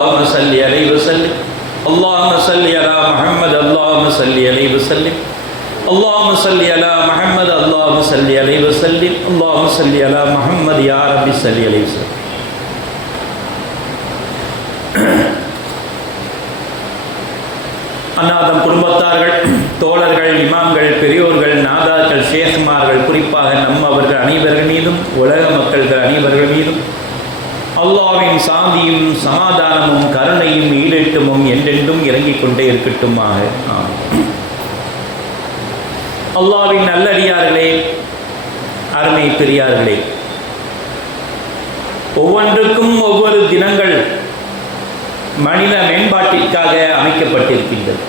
اللهم صل عليه وسلم اللهم صل على محمد اللهم صل عليه وسلم اللهم صل على محمد اللهم صل عليه وسلم اللهم صل على محمد يا رب صل عليه وسلم. அன்னாதம் குடும்பத்தார்கள், தோழர்கள், இமாம்கள், பெரியோர்கள், நாதாக்கள், ஷேக்மார்கள், குறிப்பாக நம்மவர்கள் அனைவர்கள் மீதும் உலக மக்கள்கள் அனைவர்கள் மீதும் அல்லாஹ்வின் சாந்தியும் சமாதானமும் கருணையும் ஈடேற்றமும் என்றென்றும் இறங்கிக் கொண்டே இருக்கட்டுமாக. அல்லாஹ்வின் நல்லடியார்களே, அருமை பெரியார்களே, ஒவ்வொன்றுக்கும் ஒவ்வொரு தினங்கள் மனித மேம்பாட்டிற்காக அமைக்கப்பட்டிருக்கின்றது.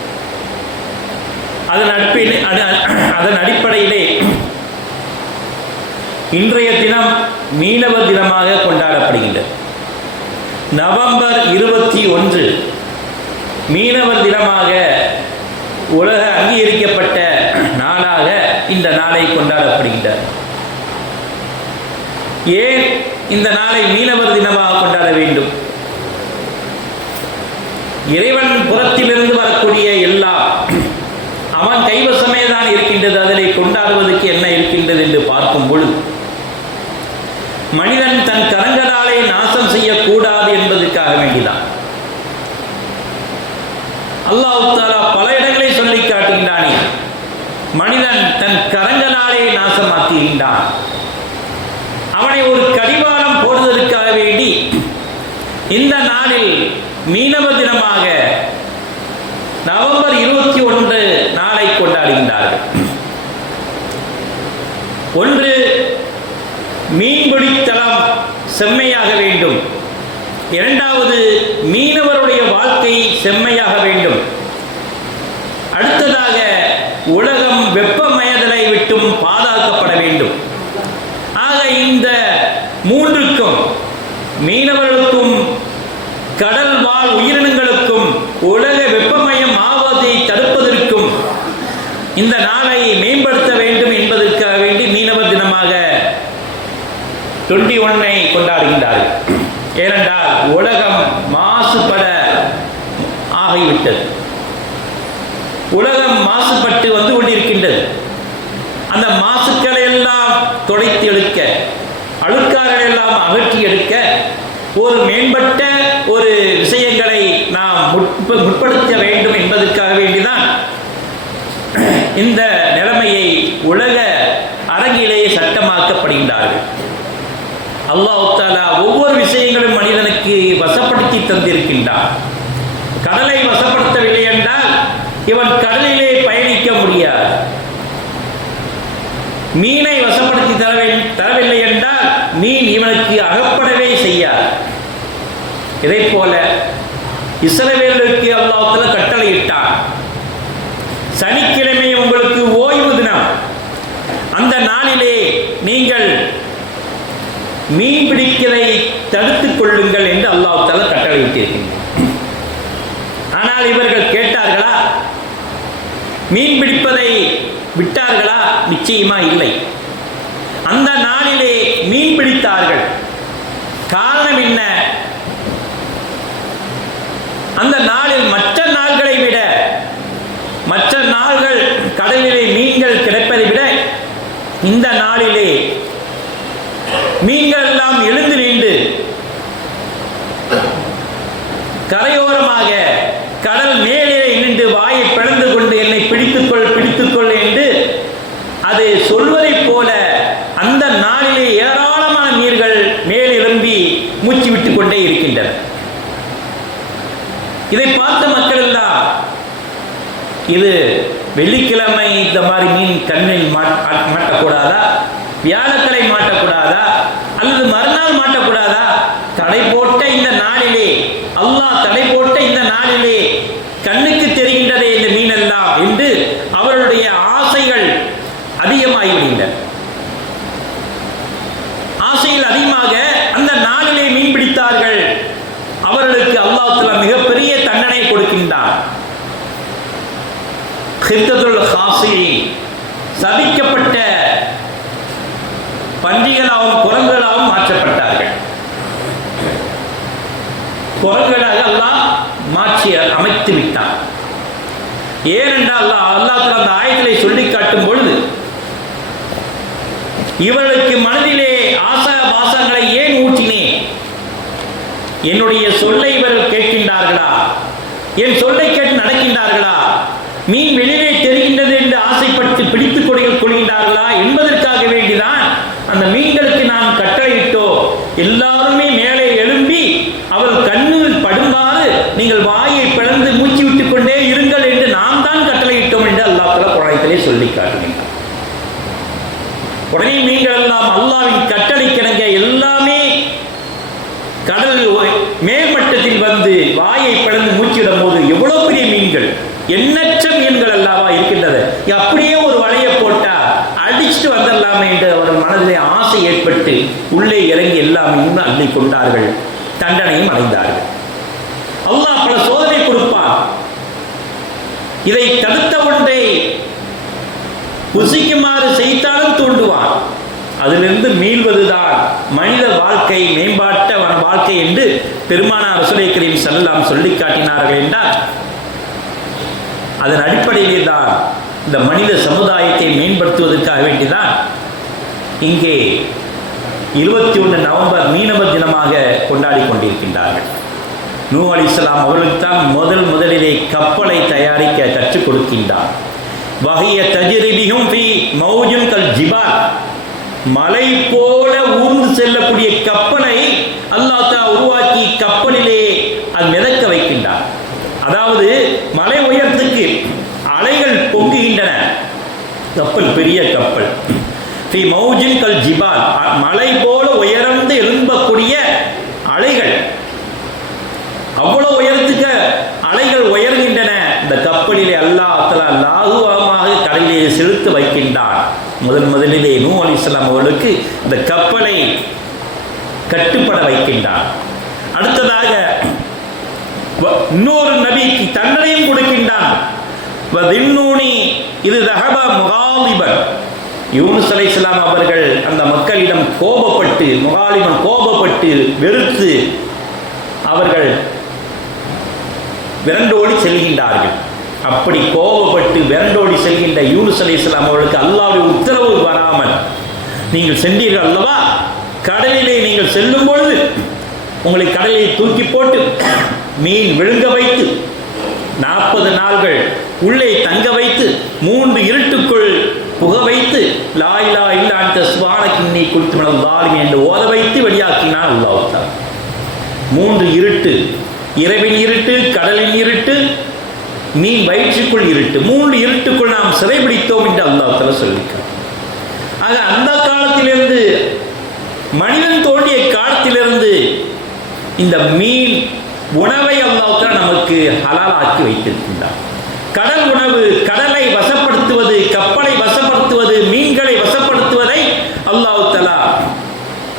அதன் அடிப்படையிலே இன்றைய தினம் மீனவர் தினமாக கொண்டாடப்படுகின்றது. நவம்பர் 21 மீனவர் தினமாக உலக அங்கீகரிக்கப்பட்ட நாளாக இந்த நாளை கொண்டாடப்படுகின்றது. ஏன் இந்த நாளை மீனவர் தினமாக கொண்டாட வேண்டும்? இறைவன் புறத்திலிருந்து வரக்கூடிய எல்லாம் அவன் கைவசமே தான் இருக்கின்றது. அதிலே கொண்டாடுவதற்கு என்ன இருக்கின்றது என்று பார்க்கும் பொழுது மனிதன் தன் கரங்களாலே நாசம் செய்யக்கூடாது என்பதற்காக வேண்டிதான் அல்லாஹ் தஆலா பல இடங்களை சொல்லி காட்டுகின்றானே, மனிதன் தன் கரங்களாலே நாசமாக்குகின்றான். அவனை ஒரு கடிவாளம் போடுவதற்காக வேண்டி இந்த நாளில் மீனவர் தினமாக நவம்பர் 21 நாளை கொண்டாடுகின்றார்கள். ஒன்று, மீன்பிடித்தலம் செம்மையாக வேண்டும். இரண்டாவது, மீனவருடைய வாழ்க்கை செம்மையாக வேண்டும். அடுத்ததாக, உலகம் வெப்பமயதலை விட்டும் பாதுகாக்கப்பட வேண்டும். ஆக இந்த மூன்றுக்கும், மீனவர்களுக்கும் கடல் வாழ் உயிரினங்களுக்கும் உலக வெப்பமயம் ஆவதை தடுப்பதற்கும் இந்த நாளை மேம்படுத்த வேண்டும் என்பதற்காக வேண்டி மீனவர் தினமாக 21 கொண்டாடுகின்றார்கள். ஏனென்றால் உலகம் மாசுபட ஆகிவிட்டது. உலகம் மாசுபட்டு வந்து கொண்டிருக்கின்றது. அந்த மாசுக்களை எல்லாம் துடைத்து எடுக்க, அழுக்காறுகளை எல்லாம் அகற்றி எடுக்க ஒரு மேம்பட்ட ஒரு விஷயங்களை நாம் முற்படுத்த வேண்டும் என்பதற்காக வேண்டிதான் இந்த நிலைமையை உலக அரங்கிலேயே சட்டமாக்கப்படுகின்றார்கள். அல்லாஹ் தஆலா ஒவ்வொரு விஷயங்களும் மனிதனுக்கு வசப்படுத்தி தந்திருக்கின்றார். கடலை வசப்படுத்தவில்லை என்றால் இவன் கடலிலே பயணிக்க முடியாது. மீனை வசப்படுத்தி தரவில்லை என்றால் மீன் இவனுக்கு அகப்படவே செய்யாது. இதை போல இஸ்ரவேலருக்கு அல்லாஹ் தஆலா கட்டளையிட்டார், சனிக்கிழமை உங்களுக்கு ஓய்வு தினம், அந்த நாளிலே நீங்கள் மீன் பிடிக்கிறதை தடுத்துக் கொள்ளுங்கள் என்று அல்லாஹ் தஆலா கட்டளையிட்டிருக்கிறார். ஆனால் இவர்கள் கேட்டார்களா? மீன் பிடிப்பதை விட்டார்களா? நிச்சயமா இல்லை. அந்த நாளிலே மீன் பிடித்தார்கள். காரணம் என்ன? அந்த நாளில் மற்ற நாள்களை விட, மற்ற நாள்கள் கடலிலே மீன்கள் கிடைப்பதை விட இந்த நாளிலே மீன்கள் எல்லாம் எழுந்து நின்று கரையோரமாக கடல் மேலே நின்று வாயை பிளந்து கொண்டு என்னை பிடித்துக்கொள் என்று அது சொல்வதை போல அந்த நாளிலே ஏராளமான மீன்கள் மேல் எழும்பி மூச்சு விட்டுக் கொண்டே இருக்கின்றன. இதை பார்த்த மக்கள் எல்லாம், இது வெள்ளிக்கிழமை இந்த மாதிரி மீன் கண்ணில் மாட்டக்கூடாதா? வியாழக்கிழமை மாட்டக்கூடாதா? அல்லது மறுநாள் மாட்டக்கூடாதா? தடை போட்ட இந்த நாளிலே, அல்லாஹ் தடை போட்ட இந்த நாளிலே கண்ணுக்கு தெரிகின்றதே இந்த மீனெல்லாம் என்று அவருடைய ஆசைகள் அதிகமாகிவிடுகின்றன. ஆசையில் அதிகமாக அந்த நாளிலே மீன் பிடித்தார்கள். அவர்களுக்கு அல்லாஹ் தஆலா மிகப்பெரிய தண்டனை கொடுக்கின்றார். ஹித்தத்துல் ஹாசியின், சபிக்கப்பட்ட பன்றிகளாகவும் குரங்குகளாகவும் மாற்றப்பட்டார்கள். குரங்குகளாக அல்லாஹ் மாற்றி அமைத்து விட்டான். ஏனென்றால் அல்லாஹ் அந்த ஆயத்திலே சொல்லி காட்டும் பொழுது இவர்களுக்கு மனதிலே ஆசா பாசங்களை ஏன் ஊற்றினேன்? என்னுடைய சொல்லை இவர்கள் கேட்கின்றார்களா? என் சொல்லை கேட்டு நடக்கின்றார்களா? மீன் வெளியே தெரிகின்றது என்று ஆசைப்பட்டு பிடித்துக் கொள்கின்றார்களா என்பதற்காக வேண்டிதான் அந்த மீன்களுக்கு நாம் கட்டளையிட்டோ எல்லாருமே மேலே எழும்பி அவள் கண்ணில் படுமாறு நீங்கள் வாயை பிளந்து மூச்சு விட்டுக் கொண்டே இருங்கள் என்று நாம் தான் கட்டளையிட்டோம் என்று அல்லாஹ் தஆலா குர்ஆனிலே சொல்லி காட்டுகின்றார். உடனே மீன்கள் எல்லாம் அல்லாஹ்வின் கட்டளைக்கிணங்க எல்லாமே கடல் மேல்மட்டத்தில் வந்து வாயை பிளந்து மூச்சிடும் போது எவ்வளவு பெரிய மீன்கள், எண்ணற்ற மீன்கள் அல்லவா இருக்கின்றது. அப்படியே ஒரு வலையை போட்டா அடிச்சுட்டு வந்துடலாமே என்று அவர் மனதிலே ஆசை ஏற்பட்டு உள்ளே இறங்கி எல்லாம் இன்னும் அள்ளி கொண்டார்கள், தண்டனையும் அடைந்தார்கள். அல்லாஹ் பல சோதனை கொடுப்பான். இதை தடுத்த ஒன்றை புசிக்குமாறு செய்தாலும் தூண்டுவான். அதிலிருந்து மீள்வதுதான் மனித வாழ்க்கை, மேம்பாட்ட வாழ்க்கை என்று பெருமானார் ரசூலுல்லாஹி கரீம் ஸல்லல்லாஹு சொல்லி காட்டினார்கள் என்றால் அதன் அடிப்படையிலே தான் இந்த மனித சமுதாயத்தை மேம்படுத்துவதற்காக வேண்டிதான் இங்கே 21 நவம்பர் மீனவர் தினமாக கொண்டாடி கொண்டிருக்கின்றார்கள். நூஹ் அலைஹிஸ்ஸலாம் அவர்களுக்கு தான் முதலிலே கப்பலை தயாரிக்க கற்றுக் கொடுக்கின்றார். வஹிய தஜ்ரிபிஹும் ஃபீ மௌஜுன் கல் ஜிபால், மலை போல ஊர்ந்து செல்லக்கூடிய கப்பலை அல்லாஹ் தஆலா உருவாக்கி கப்பலிலே அது மிதக்க வைக்கின்றார். அதாவது மலை உயரத்துக்கு அலைகள் பொங்குகின்றன. கப்பல் பெரிய கப்பல், ஃபீ மௌஜின் கல் ஜிபால், மலை போல உயர்ந்து எழும்பக்கூடிய அலைகள், அவ்வளவு உயரத்துக்கு அலைகள் உயர்கின்றன. இந்த கப்பலிலே அல்லாஹ் தஆலா லாகுவமாக கடலிலே செலுத்த வைக்கின்றார். முதலிலே நூஹ் அலைஹிஸ்ஸலாம் அவர்களுக்கு இந்த கப்பலை கட்டுப்பட வைக்கின்றார். அடுத்ததாக இன்னொரு நபிக்கு தண்டனையும் கொடுக்கின்றான். இது தஹபா முகாலிபன், யூனுஸ் அலைஹிஸ்ஸலாம் அவர்கள் அந்த மக்களிடம் கோபப்பட்டு, முகாலிபன் கோபப்பட்டு வெறுத்து அவர்கள் விரண்டோடி செல்கின்றார்கள். அப்படி கோபப்பட்டு விரண்டோடி செல்கின்ற யூனுஸ் அலைஹிஸ்ஸலாம் அவர்களுக்கு அல்லாஹ்வுடைய உத்தரவு வராமல், நீங்கள் சென்றீர்கள் அல்லவா, கடலிலே நீங்கள் செல்லும் பொழுது உங்களை கடலில் தூக்கி போட்டு மீன் விழுங்க வைத்து 40 நாள்கள் உள்ளே தங்க வைத்து 3 இருட்டுக்குள் புக வைத்து லா இலாஹ இல்லா அன்த சுப்ஹானக இன்னி குன்து மினல் ஸாலிமீன் என்று ஓத வைத்து வெளியாக்கினான் அல்லாஹ் தஆலா. 3 இருட்டு, இரவின் இருட்டு, கடலின் இருட்டு, மீன் வயிற்றுக்குள் இருட்டு, 3 இருட்டுக்குள் நாம் சிறைபிடித்தோம் என்று அல்லாஹ் தஆலா சொல்லியிருக்கிறார். ஆக அந்த காலத்திலிருந்து, மனிதன் தோன்றிய காலத்திலிருந்து இந்த மீன் உணவை அல்லாஹ் தஆலா நமக்கு ஹலாலாக்கி வைத்திருக்கின்றார். கடல் உணவு, கடலை வசப்படுத்துவது, கப்பலை வசப்படுத்துவது, மீன்களை வசப்படுத்துவதை அல்லாஹ் தஆலா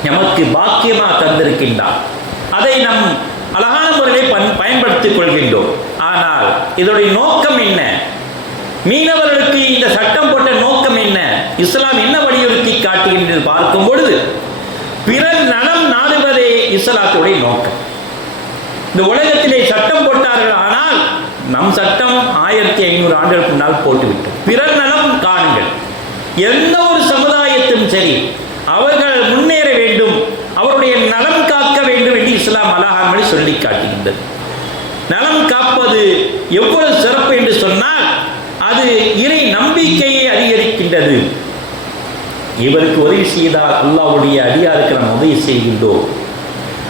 நமக்கு பாக்கியமாக தந்திருக்கின்றார். அதை நம் அழகான முறையில் பயன்படுத்திக் கொள்கின்றோம். ஆனால் இதோடைய நோக்கம் என்ன? மீனவர்களுக்கு இந்த சட்டம் போட்ட நோக்கம் என்ன? இஸ்லாம் என்ன வலியுறுத்தி காட்டுகின்றது பார்க்கும் பொழுது பிறர் நலம் நாடுவதே இஸ்லாத்துடைய நோக்கம். இந்த உலகத்திலே சட்டம் போட்டார்கள், ஆனால் நம் சட்டம் 1500 ஆண்டுகளுக்கு முன்னால் போட்டுவிட்டோம். பிறர் நலம் காணுங்கள். எந்த ஒரு சமுதாயத்தும் சரி, அவர்கள் முன்னேற வேண்டும், அவருடைய நலம் காக்க வேண்டும் என்று இஸ்லாம் அழகாக சொல்லி காட்டுகின்றது. நலம் காப்பது எவ்வளவு சிறப்பு என்று சொன்னால் அது இறை நம்பிக்கையை அதிகரிக்கின்றது. இவருக்கு உதவி செய்தால் அல்லாஹ்வுடைய அடியாருக்கு நாம் உதவி செய்கின்றோம்.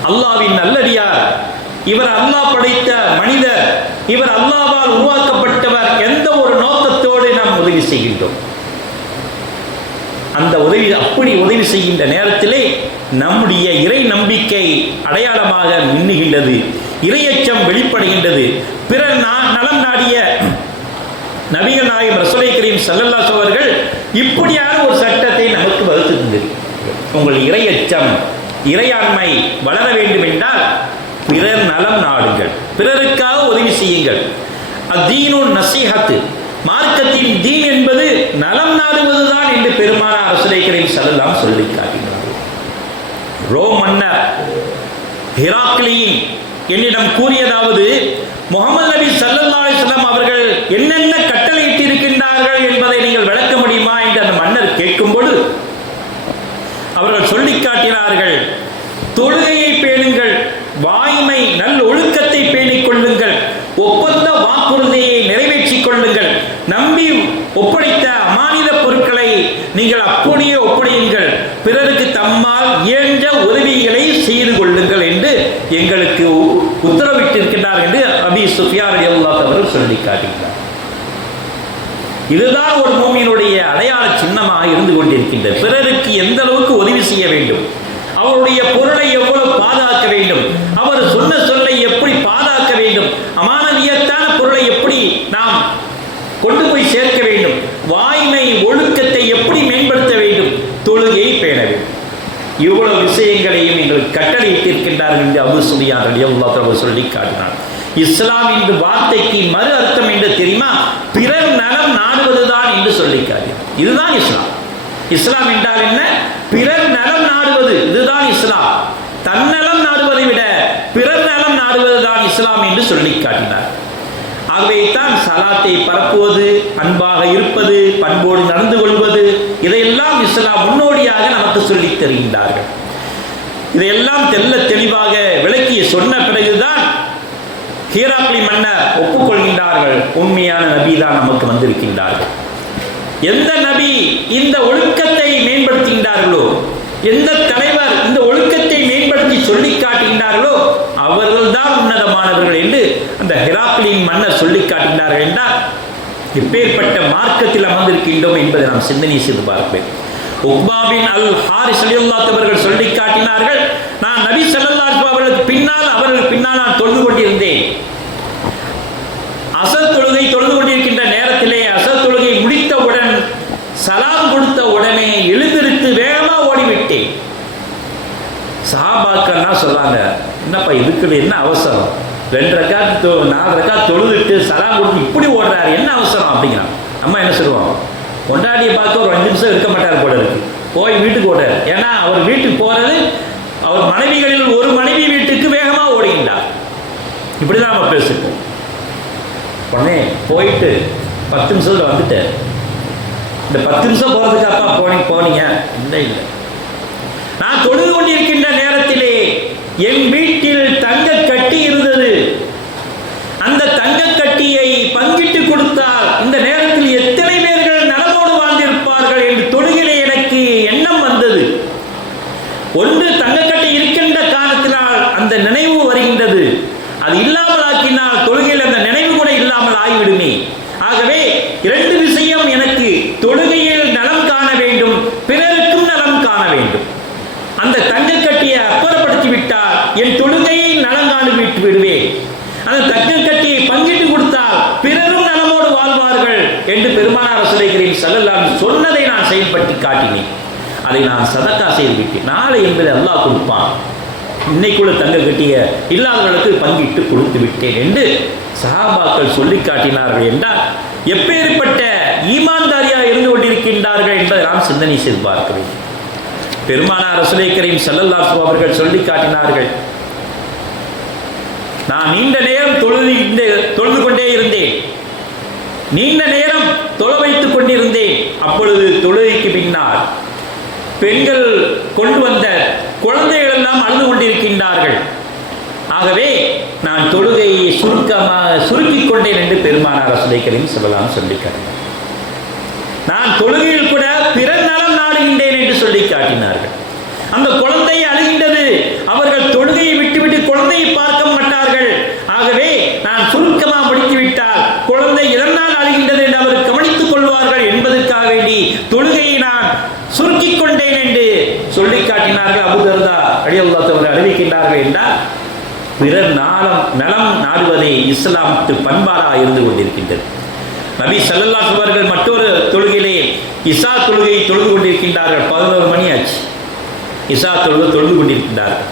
அல்லாஹ்வின் நல்லடியார், இவர் அல்லாஹ் படைத்த மனிதர், இவர் அல்லாஹ்வால் உருவாக்கப்பட்டவர், எந்த ஒரு நோக்கத்தோடு நாம் உதவி செய்கின்றோம். அந்த உதவி, அப்படி உதவி செய்கின்ற நேரத்திலே நம்முடைய இறை நம்பிக்கை அடையாளமாக மின்னுகின்றது, இறையச்சம் வெளிப்படுகின்றது. பிறர் நலம் நாடிய நபிகள் நாயகம் ரசூலுல்லாஹி கரீம் ஸல்லல்லாஹு அலைஹி அவர்கள் இப்படியான ஒரு சட்டத்தை நமக்கு வகுத்து தந்தது. உங்கள் இறையச்சம், இறையாண்மை வளர வேண்டும் என்றால் பிறர் நலம் நாடுங்கள், பிறருக்காக உதவி செய்யுங்கள். அத்தீனுன் நஸீஹத்து, மார்க்கத்தின் தீன் என்பது நலம் நாடுவதுதான் என்று பெருமானார் ரசூலுல்லாஹி கரீம் ஸல்லல்லாஹு சொல்லி காட்டினார். ரோம் மன்னர் ஹெராக்லியின் என்னிடம் கூறியதாவது, முஹம்மது நபி ஸல்லல்லாஹு அலைஹி வஸல்லம் அவர்கள் என்னென்ன கட்டளையிட்டு இருக்கின்றார்கள் என்பதை நீங்கள் விளக்க முடியுமா என்று அந்த மன்னர் கேட்கும்போது அவர்கள் சொல்லி காட்டினார்கள், தொழுகையை பேணுங்கள், வாய்மை நல் ஒழுக்கத்தை பேணிக் கொள்ளுங்கள், ஒப்பந்த வாக்குறுதியை நிறைவேற்றிக் கொள்ளுங்கள், நம்பி ஒப்படைத்த அமானித பொருட்களை நீங்கள் அப்படியே ஒப்படையுங்கள், பிறருக்கு தம்மால் இயன்ற உதவிகளை செய்து கொள்ளுங்கள் என்று எங்களுக்கு உத்தரவிட்டிருக்கிறார் என்று அபீ சுஃபியான் ரலியல்லாஹு அவர்கள் சொல்லி காட்டுகிறார். இதுதான் ஒரு மூமினுடைய அடையாள சின்னமாக இருந்து கொண்டிருக்கின்றது. பிறருக்கு எந்த அளவுக்கு உதவி செய்ய வேண்டும், அவருடைய பொருளை எவ்வளவு பாதுகாக்க வேண்டும், அவர் சொன்ன சொல்லை எப்படி பாதுகாக்க வேண்டும், அமானவியத்தான பொருளை எப்படி நாம் கொண்டு போய் சேர்க்க வேண்டும், வாய்மை ஒழுக்கத்தை எப்படி மேம்படுத்த வேண்டும், தொழுகையை பேண வேண்டும். இவ்வளவு விஷயங்களையும் எங்களுக்கு கட்டளையிட்டிருக்கின்றார்கள் என்று அபூ சுஃபியான் ரலியல்லாஹு அன்ஹு சொல்லி காட்டினார். இஸ்லாம் என்ற வார்த்தைக்கு மறு அர்த்தம் என்று தெரியுமா? பிறர் நலம் நாடுவதுதான் என்று சொல்லி காட்டினார். இதுதான் இஸ்லாம். இஸ்லாம் என்றால் என்ன? பிறர் நலம் நாடுவது, இதுதான் இஸ்லாம். தன்னலம் நாடுவதை விட பிறர் நலம் நாடுவதுதான் இஸ்லாம் என்று சொல்லி காட்டினார். ஆகவே தான் சலாத்தை பரப்புவது, அன்பாக இருப்பது, பண்போடு நடந்து கொள்வது, இதையெல்லாம் இஸ்லாம் முன்னோடியாக நமக்கு சொல்லித் தருகின்றார்கள். இதையெல்லாம் தெல்ல தெளிவாக விளக்கிய சொன்ன பிறகுதான் ஹீராக்லி மன்னர் ஒப்புக்கொள்கின்றார்கள், உண்மையான நபி தான் நமக்கு வந்திருக்கின்றார்கள். எந்த நபி இந்த ஒழுக்கத்தை மேம்படுத்துகின்றார்களோ, எந்த தலைவர் இந்த ஒழுக்கத்தை மேம்படுத்தி சொல்லி காட்டுகின்றார்களோ அவர்கள் தான் உன்னதமானவர்கள் என்று அந்த ஹிராக்லின் மன்னர் சொல்லி காட்டுகின்றார்கள் என்றால் இப்பேற்பட்ட மார்க்கத்தில் அமர்ந்திருக்கின்றோம் என்பதை நாம் சிந்தனை செய்து பார்ப்பேன். உக்பா பின் அல் ஹாரிஸ் ரலியல்லாஹு அவர்கள் சொல்லி காட்டினார்கள், நான் நபி ஸல்லல்லாஹு அலைஹி வஸல்லம் அவர்கள் பின்னால் நான் தொழுது கொண்டிருந்தேன். அசர் தொழுகை தொழுது கொண்டிருக்கின்ற நேரத்திலே அசர் தொழுகை முடித்தவுடன் சலாம் கொடுத்த உடனே எழுந்திருத்து வேகமா ஓடிவிட்டேன். சஹாபாக்கள்னா சொல்றாங்க, என்னப்பா இதுக்கு என்ன அவசரம், 2 ரக்காத் 4 ரக்காத் தொழுதுட்டு சலாம் கொடுத்து இப்படி ஓடுறாரு, என்ன அவசரம் அப்படிங்கிறான். அம்மா என்ன சொல்லுவாங்க, கொண்டாடியை பார்க்க ஒரு 5 நிமிஷம் இருக்க மாட்டார் போல இருக்கு, போய் வீட்டுக்கு ஓடுறாரு. ஏன்னா அவர் வீட்டுக்கு போறது அவர் மனைவிகளில் ஒரு மனைவி வீட்டுக்கு வேகமா ஓடுகின்றார். இப்படிதான் நம்ம பேசுவோம். உடனே போயிட்டு 10 நிமிஷத்துல வந்துட்டார். இந்த 10 நிமிஷம் போறதுக்கு அப்பா போனீங்க இல்லை, நான் தொழுது கொண்டிருக்கின்ற நேரத்திலே என் வீட்டில் தங்க கட்டி இருந்தது. அந்த தங்க கட்டியை பங்கிட்டு கொடுத்தால் இந்த நேரத்தில் எத்தனை பேர்கள் நலமோடு வாழ்ந்திருப்பார்கள் என்று தொழுகிலே எனக்கு எண்ணம் வந்தது. ஒன்று தங்கக்கட்டை இருக்கின்ற காரணத்தினால் அந்த நினைவு வருகின்றது, அது இல்லாமல் ஆக்கினால் தொழுகையில் அந்த நினைவு கூட இல்லாமல் ஆகிவிடுமே. ஆகவே 2 விஷயம், எனக்கு தொழுகையில் நலம் காண வேண்டும், பிறருக்கும் நலம் காண வேண்டும். அந்த தங்கக்கட்டியை அப்புறப்படுத்தி விட்டால் என் தொழுகையை நலம் காண விட்டு விடுவேன். அந்த தங்கக்கட்டியை பங்கிட்டு கொடுத்தால் பிறரும் நலமோடு வாழ்வார்கள் என்று பெருமானார் ரசூலுல்லாஹி ஸல்லல்லாஹு அலைஹி வஸல்லம் சொன்னதை நான் செயல்படுத்தி காட்டினேன். அதை நான் சதக்கா செய்து விட்டேன். நாளை என்பதை அல்லாஹ் கொடுப்பான். இன்னைக்குள்ள தங்க கட்டிய இல்லாதவர்களுக்கு பங்கிட்டு கொடுத்து விட்டேன் என்று சஹாபாக்கள் சொல்லி காட்டினார்கள் என்றால் எப்பேற்பட்ட ஈமான்தாரியாக இருந்து கொண்டிருக்கின்றார்கள் என்பதை நாம் சிந்தனை செய்து பார்க்க வேண்டும். பெருமானார் ரசூலுல்லாஹி ஸல்லல்லாஹு அலைஹி வஸல்லம் அவர்கள் சொல்லி காட்டினார்கள், நான் நீண்ட நேரம் தொழுது கொண்டே இருந்தேன், நீண்ட நேரம் தொழ வைத்துக் கொண்டிருந்தேன். அப்பொழுது தொழுகைக்கு பின்னால் பெண்கள் கொண்டு வந்த குழந்தைகள் எல்லாம் அழுது கொண்டிருக்கின்றார்கள். ஆகவே நான் தொழுகையை சுருக்கிக் கொண்டேன் என்று பெருமானார் ரசூலுல்லாஹி ஸல்லல்லாஹு அலைஹி வஸல்லம் சொல்லி காட்டினார். நான் தொழுகையில் கூட பிறர் நலம் நாடுகின்றேன் என்று சொல்லி காட்டினார்கள். அந்த குழந்தை அழுகின்றது, அவர்கள் தொழுகையை விட்டுவிட்டு குழந்தையை பார்க்க மாட்டார்கள். ஆகவே நான் சுருக்கமாக முடித்துவிட்டால் குழந்தை எதனால் அழுகின்றது என்று அவர் கவனித்துக் கொள்வார்கள் என்பதற்காக வேண்டி தொழுகையை நான் சுருக்கிக் கொண்டேன் என்று சொல்லி காட்டினார்கள். அபூ தர்தா ரலியல்லாஹு அன்ஹு அறிவிக்கின்றார்கள் என்றால் பிறர் நலம் நாடுவதே இஸ்லாமுக்கு பண்பாடாக இருந்து கொண்டிருக்கின்றது. நபி ஸல்லல்லாஹு அலைஹி வஸல்லம் அவர்கள் மற்றொரு தொழுகையிலே இஷா தொழுகையை தொழுது கொண்டிருக்கின்றார்கள். 11 மணி ஆச்சு. இஷா தொழுது கொண்டிருக்கின்றார்கள்.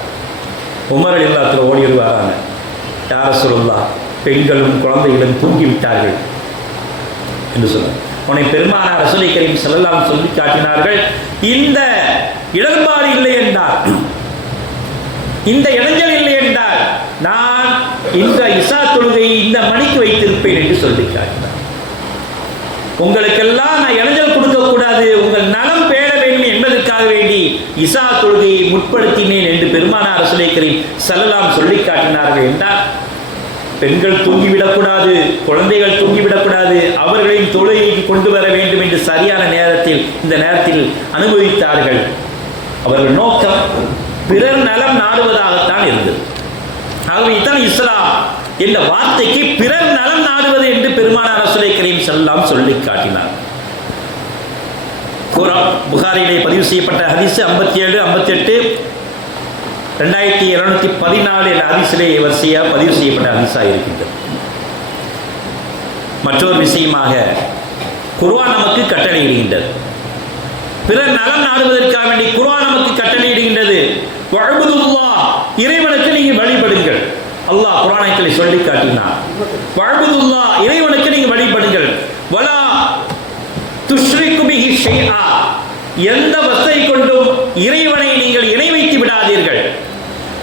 உமர் ரலியல்லாஹு அன்ஹு ஓடி வருவாங்க, யா ரசூலுல்லாஹ், பெண்களும் குழந்தைகளும் தூங்கிவிட்டார்கள் என்று சொன்னார். உன்னை பெருமானார் ரசூலுல்லாஹி ஸல்லல்லாஹு அலைஹி வஸல்லம் சொல்லி காட்டினார்கள், இந்த இடர்பாடு இல்லை என்றால், இந்த இடைஞ்சல் இல்லை என்றால் நான் இந்த இசா தொழுகையை இந்த மணிக்கு வைத்திருப்பேன் என்று சொல்லி காட்டினார். உங்களுக்கெல்லாம் நான் இடைஞ்சல் கொடுக்க கூடாது, உங்கள் நலம் பேண வேண்டும் என்பதற்காக வேண்டி இசா தொழுகையை முற்படுத்தினேன் என்று பெருமானார் ரசூலுல்லாஹி கரீம் ஸல்லல்லாஹு சொல்லி காட்டினார்கள் என்றால், பெண்கள் தூங்கிவிடக்கூடாது, குழந்தைகள் தூங்கிவிடக்கூடாது, அவர்களையும் தொழுகைக்கு கொண்டு வர வேண்டும் என்று சரியான நேரத்தில் இந்த நேரத்தில் அனுபவித்தார்கள். அவர்கள் நோக்கம் பிறர் நலம் நாடுவதாகத்தான் இருந்தது. ஆகவே தான் இஸ்லாம் என்ற வார்த்தைக்கு பிறர் நலம் நாடுவது என்று பெருமானார் ரசூலுல்லாஹி கரீம் ஸல்லல்லாஹு சொல்லி காட்டினார். புகாரிலே பதிவு செய்யப்பட்ட ஹதீஸ் 57, 58, 2714 என்ற ஹதீஸிலே வரிசையாக பதிவு செய்யப்பட்ட ஹதீஸாக இருக்கின்றது. மற்றொரு விஷயமாக குர்ஆன் நமக்கு கட்டளையிடுகின்றது. பிறர் நலம் நாடுவதற்காக வேண்டி குர்ஆன் நமக்கு கட்டளையிடுகின்றது. வஅபுதுல்லாஹ், இறைவனுக்கு நீங்கள் வழிபடுங்கள். அல்லாஹ் குர்ஆனிலே சொல்லி காட்டினார். வஅபுதுல்லாஹ், இறைவனுக்கு நீங்கள் வழிபடுங்கள். வலா துஷ்ரிகு பிஹி ஷைஆ, எந்த வஸ்தை கொண்டும் இறைவனை நீங்கள் இணை வைத்து விடாதீர்கள்.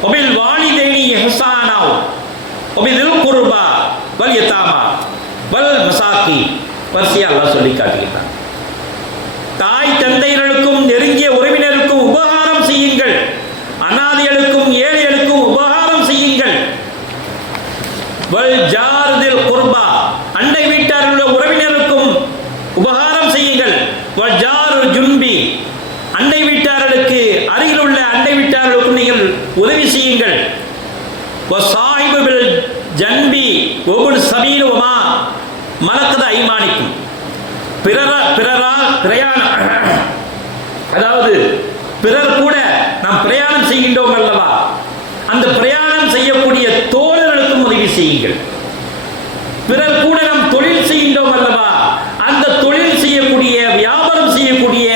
வபில் வாலிதைனி இஹ்சானா வபில் குர்பா வல் யதாமா வல் மசாக்கி, வரிசையாக அல்லாஹ் சொல்லி காட்டுகிறார். தாய் தந்தையர்களுக்கும் நெருங்கிய உறவினருக்கும் உபகாரம் செய்யுங்கள், அனாதைகளுக்கும் ஏழைகளுக்கும் உபகாரம் செய்யுங்கள். வல் ஜாரில் குர்பா, அண்டை வீட்டார்களுடைய உறவினருக்கும் உபகாரம் செய்யுங்கள். வல் ஜாருல் ஜுன்பி, அண்டை வீட்டார்களுக்கு அருகில் உள்ள அண்டை வீட்டார்களுக்கும் நீங்கள் உதவி செய்யுங்கள். வசாஹிபு பில் ஜன்பி வபுல் சபீல் வமா மலக்கத ஐமானிக்கும், பிறரால் பிரயாணம், அதாவது பிறர் கூட நாம் பிரயாணம் செய்கின்றோம் அல்லவா, அந்த பிரயாணம் செய்யக்கூடிய தோழர்களுக்கும் உதவி செய்யுங்கள். பிறர் கூட நாம் தொழில் செய்கின்றோம் அல்லவா, அந்த தொழில் செய்யக்கூடிய வியாபாரம் செய்யக்கூடிய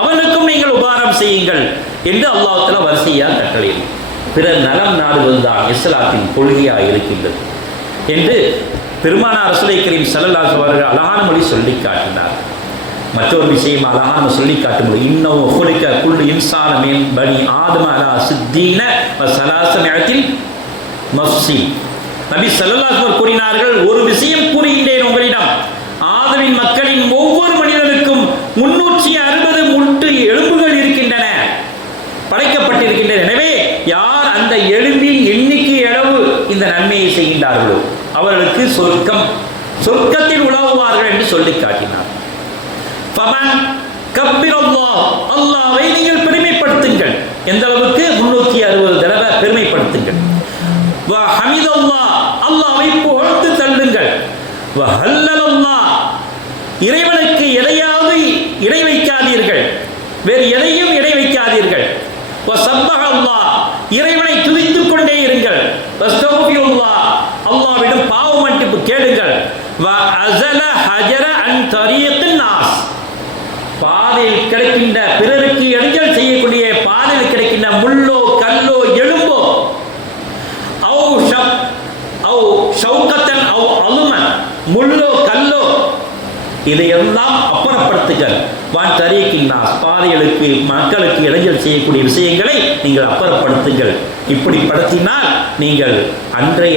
அவனுக்கும் நீங்கள் உபகாரம் செய்யுங்கள் என்று அல்லாஹ் தஆலா வரிசையாக கட்டளையிடும். பிறர் நலம் நாடுவதுதான் இஸ்லாத்தின் கொள்கையாக இருக்கின்றது என்று பெருமானார் ரசூலுல்லாஹி கரீம் ஸல்லல்லாஹு அலைஹி அவர்கள் அழகான மொழி சொல்லி காட்டினார். மற்றொரு விஷயம் அழகான சொல்லி காட்டும்போது, இன்னும் ஹுலிக குல்லு இன்சான மின் பனி ஆதம அலா சித்தீன வ ஸலாஸமிஅத்தின் நஃப்ஸி. நபி ஸல்லல்லாஹு அலைஹி கூறினார்கள், ஒரு விஷயம் கூறுகின்றேன் உங்களிடம், ஆதமின் மக்களின் ஒவ்வொரு மனிதனுக்கும் 360 முட்டு எலும்புகள் இருக்கின்றன, படைக்கப்பட்டிருக்கின்றன. எனவே யார் அந்த எலும்பின் எண்ணிக்கை அளவு இந்த நன்மையை செய்கின்றார்களோ அவர்களுக்கு சொர்க்கத்தில் உலவுவார்கள் என்று சொல்லி காட்டினார். ஃபமன் கப்பிரல்லாஹ், அல்லாஹ்வை நீங்கள் பெருமைப்படுத்துங்கள். எந்த அளவுக்கு? 360 தடவை பெருமைப்படுத்துங்கள். வ ஹமிதல்லாஹ், அல்லாஹ்வை புகழ்ந்து தள்ளுங்கள். வ ஹல்லல்லாஹ், இறைவனுக்கு எதையாவது இணை வைக்காதீர்கள், வேறு எதையும் இணை வைக்காதீர்கள். வ சப்பஹல்லாஹ், இறைவனை துதித்துக் கொண்டே இருங்கள். வஸ்தக்ஃபிருல்லாஹ், அல்லாஹ்விடம் பாவ மன்னிப்பு கேளுங்கள். வ அஸல ஹஜர அன் தரீகின் நாஸ், பாதையில் கிடைக்கின்ற பிறருக்கு இடைஞ்சல் செய்யக்கூடிய பாதையில் கிடைக்கின்ற முள்ளோ கல்லோ எலும்போ, முள்ளோ கல்லோ, இதையெல்லாம் அப்புறப்படுத்துங்கள். வான் தரீக்கின் பாதைகளுக்கு மக்களுக்கு இடைஞ்சல் செய்யக்கூடிய விஷயங்களை நீங்கள் அப்புறப்படுத்துங்கள். இப்படி படுத்தினால் நீங்கள் அன்றைய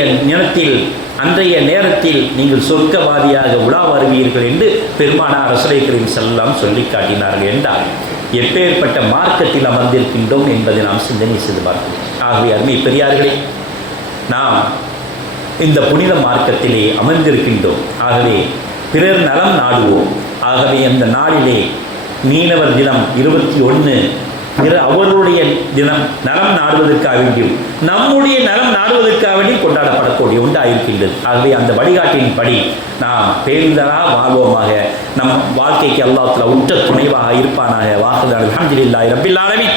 நேரத்தில் நீங்கள் சொர்க்கவாதியாக உலா வருவீர்கள் என்று பெருமானார் ரசூலுல்லாஹி கரீம் ஸல்லல்லாஹு சொல்லி காட்டினார்கள் என்றால், எப்பேற்பட்ட மார்க்கத்தில் அமர்ந்திருக்கின்றோம் என்பதை நாம் சிந்தனை செய்து பார்க்கிறோம். ஆகவே அருமை பெரியார்களே, நாம் இந்த புனித மார்க்கத்திலே அமர்ந்திருக்கின்றோம். ஆகவே பிறர் நலம் நாடுவோம். ஆகவே அந்த நாளிலே மீனவர் தினம் 21 அவர்களுடைய தினம் நலம் நாடுவதற்காக வேண்டியும் நம்முடைய நலம் நாடுவதற்காக வேண்டி கொண்டாடப்படக்கூடிய ஒன்றாயிருக்கின்றது. ஆகவே அந்த வழிகாட்டின் படி நாம் பேருந்தராக வாழ்வோமாக, நம் வாழ்க்கைக்கு அல்லாஹ் தஆலா உற்ற துணைவாக இருப்பானாக. வாஹிர் அல்ஹம்துலில்லாஹி ரப்பில் ஆலமீன்.